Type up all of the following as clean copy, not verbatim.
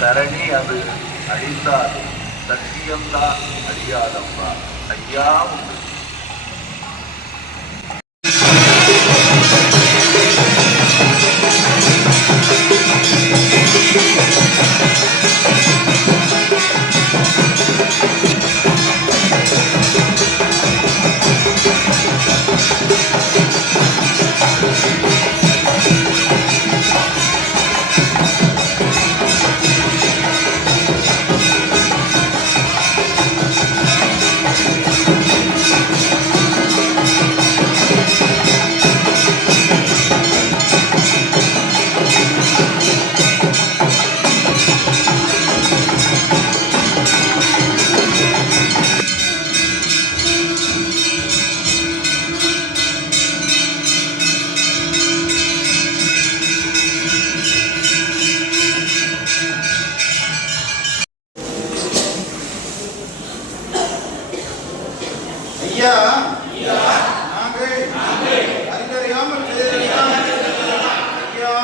தரணி அது அழிந்தாது சத்தியம்தான் அழியாதப்பா ஐயா உண்டு. ஐயா நாங்கள் அறிந்தறியாமல் ஐயா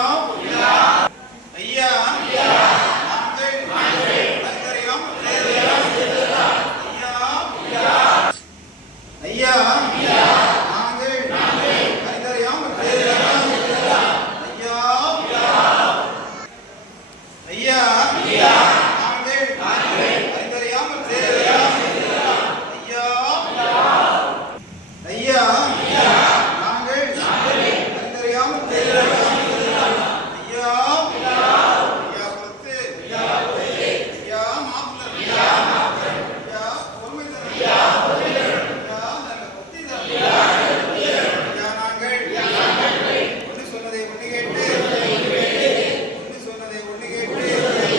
ஐயா நாங்கள் அறிந்தறியாமல் ஐயா ஐயா நாங்கள் அறிந்தறியாமல் ஐயா ஐயா சொன்னதை ஒன்று கேட்டு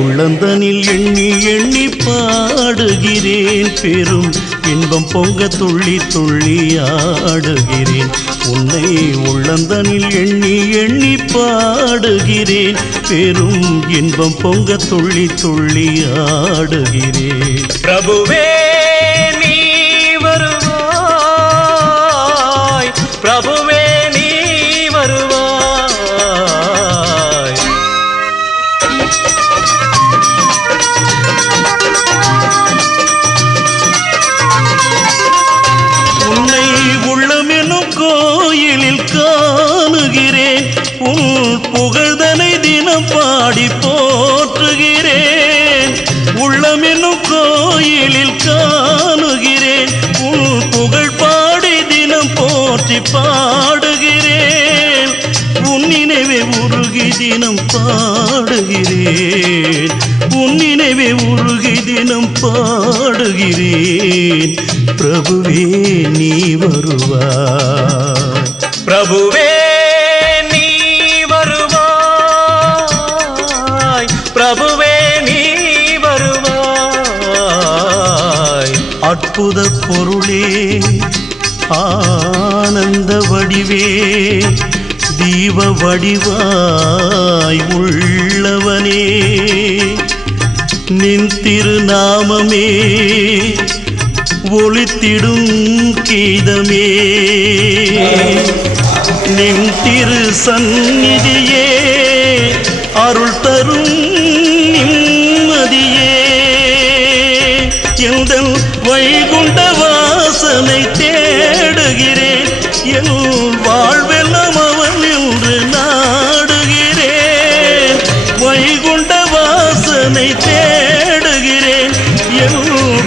உள்ளந்தனில் எண்ணி எண்ணி பாடுகிறேன், பெரும் இன்பம் பொங்க துள்ளி துள்ளி ஆடுகிறேன். உன்னை உள்ளந்தனில் எண்ணி எண்ணி பாடுகிறேன், பெரும் இன்பம் பொங்க துள்ளி துள்ளி ஆடுகிறேன். பிரபுவே நீ வருவாய், பிரபுவே நீ வருவாய். உன்னை உள்ளமெனும் கோயிலில் காணுகிறேன், உன் புகழ்தனை தினம் பாடி போற்றுகிறேன். உள்ளமெனும் கோயிலில் காணுகிறேன், உன் புகழ் பாடி தினம் போற்றி பாடுகிறேன். உன் நினைவே உருகி தினம் பாடுகிறேன், உன் நினைவே உருகி தினம் பாடுகிறேன். பிரபுவே நீ வருவாய், பிரபுவே நீ வருவாய், பிரபுவே நீ வருவாய். அற்புத பொருளே ஆனந்த வடிவே, தீப வடிவாய் உள்ளவனே, நின் திருநாமமே ஒளித்திடும் கீதமே. நின் திரு சந்நிதியே அருள் தரும் நிம்மதியே. எந்தன் வைகுண்ட வாசனை தேடுகிறேன், என் வாழ்வெல்லாம் அவன் என்று நாடுகிறேன். வைகுண்ட வாசனை தேடுகிறேன், என்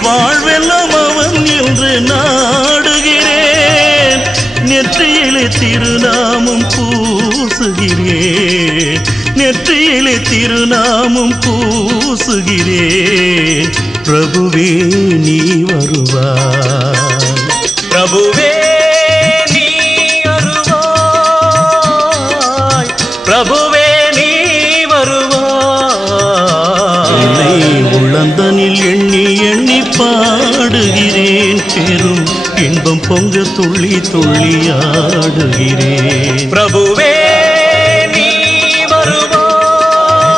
வாழ்வெல்லாம் அவன் என்று நாடுகிறேன். நெற்றியிலே திருநாமம் பூசுகிறேன், நெற்றியிலே திருநாமம் பூசுகிறேன். பிரபுவே நீ வருவாய், பிரபுவே நீ வருவாய், பிரபுவே நீ வருவாய். என்னை உள்ளந்தனில் எண்ணி எண்ணி பாடுகிறேன், பெரும் இன்பம் பொங்க துள்ளி துள்ளி ஆடுகிறேன். பிரபுவே நீ வருவாய்,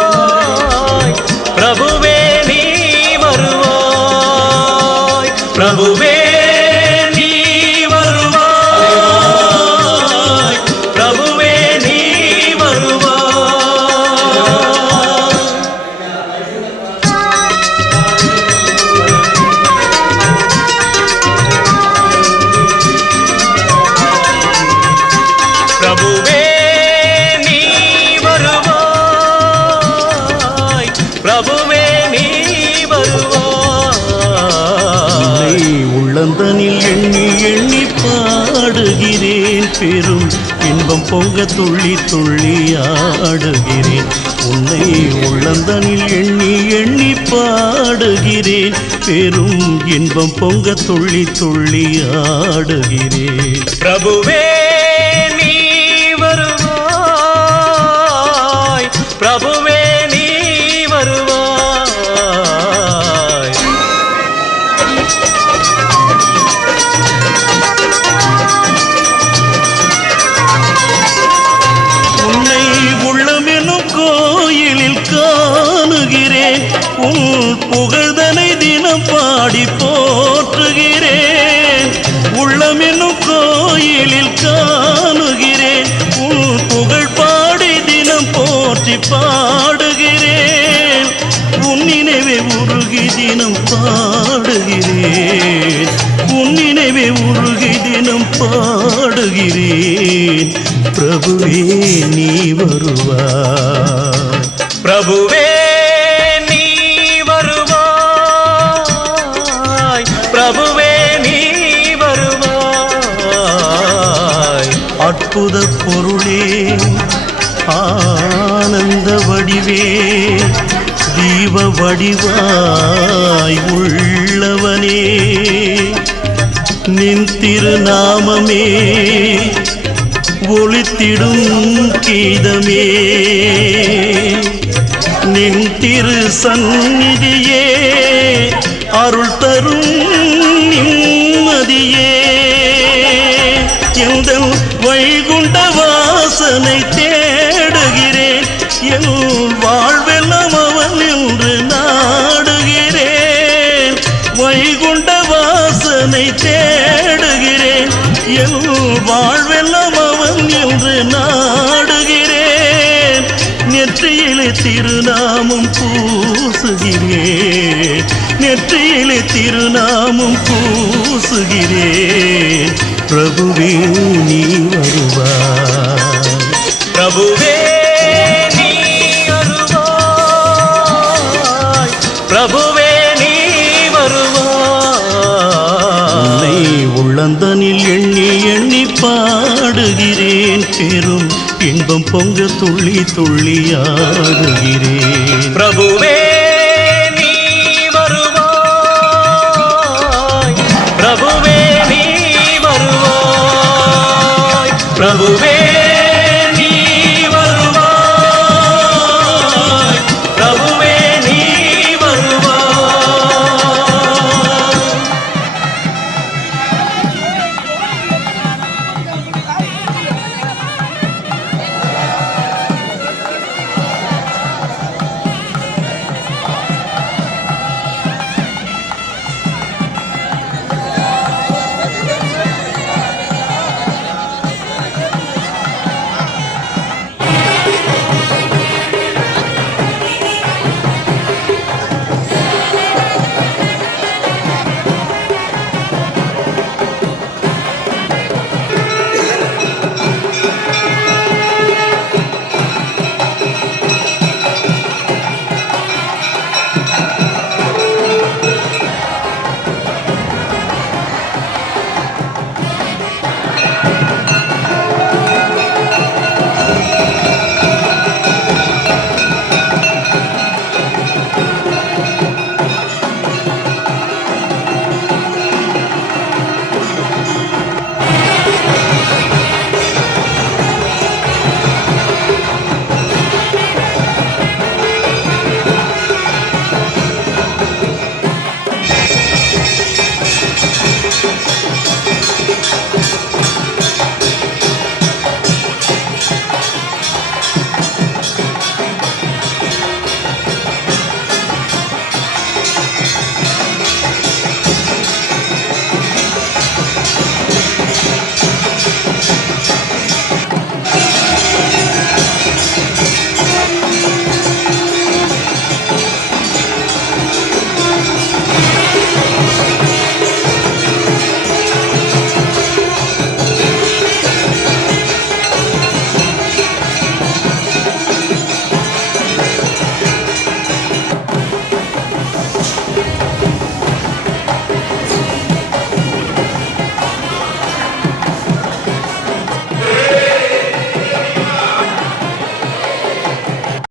பிரபுவே நீ வருவாய், பிரபுவே நீ வருவாய், பிரபுவே நீ வருவாய். பிரபுவே நீ வருவாய், பிரபுவே நீ வருவாய். உள்ளந்தனில் எண்ணி எண்ணி பாடுகிறேன், பெரும் இன்பம் பொங்க துள்ளி துள்ளி ஆடுகிறேன். உன்னை உள்ளந்தனில் எண்ணி எண்ணி பாடுகிறேன், பெரும் இன்பம் பொங்க துள்ளி துள்ளி ஆடுகிறேன். பிரபுவே நீ வருவாய், பிரபுவே நீ வருவாய். புகழ்தனை தினம் பாடி போற்றுகிறேன் உள்ளம் என்னும் கோயிலில் காணுகிறேன் உன் புகழ் பாடி தினம் போற்றி பாடுகிறேன் உன் நினைவே உருகி தினம் பாடுகிறேன் உன் நினைவே உருகி தினம் பாடுகிறேன் பிரபுவே நீ வருவாய் பிரபுவே நீ வருவாய் பிரபுவே நீ வருவாய் அற்புத பொருளே ஆனந்த வடிவே தீப வடிவாய் உள்ளவனே நின் திருநாமமே ஒளித்திடும் கீதமே நின் திரு சந்நிதியே அருள் தரும் நிம்மதியே எந்த வைகுண்ட வாசனை தேடுகிறேன் என் வாழ்வெல்லாம் அவன் என்று நாடுகிறேன் வைகுண்ட வாசனை தேடுகிறேன் என் வாழ்வெல்லாம் அவன் என்று நாடுகிறேன் நெற்றியிலே திருநாமம் பூசுகிறேன் நெற்றியிலே திருநாமம் பூசுகிறேன் பிரபுவே நீ வருவாய் பிரபுவே நீ வருவாய் பிரபுவே நீ வருவாய் உன்னை உள்ளந்தனில் எண்ணி எண்ணி பாடுகிறேன் பெரும் இன்பம் பொங்க துள்ளி துள்ளி ஆடுகிறேன் பிரபுவே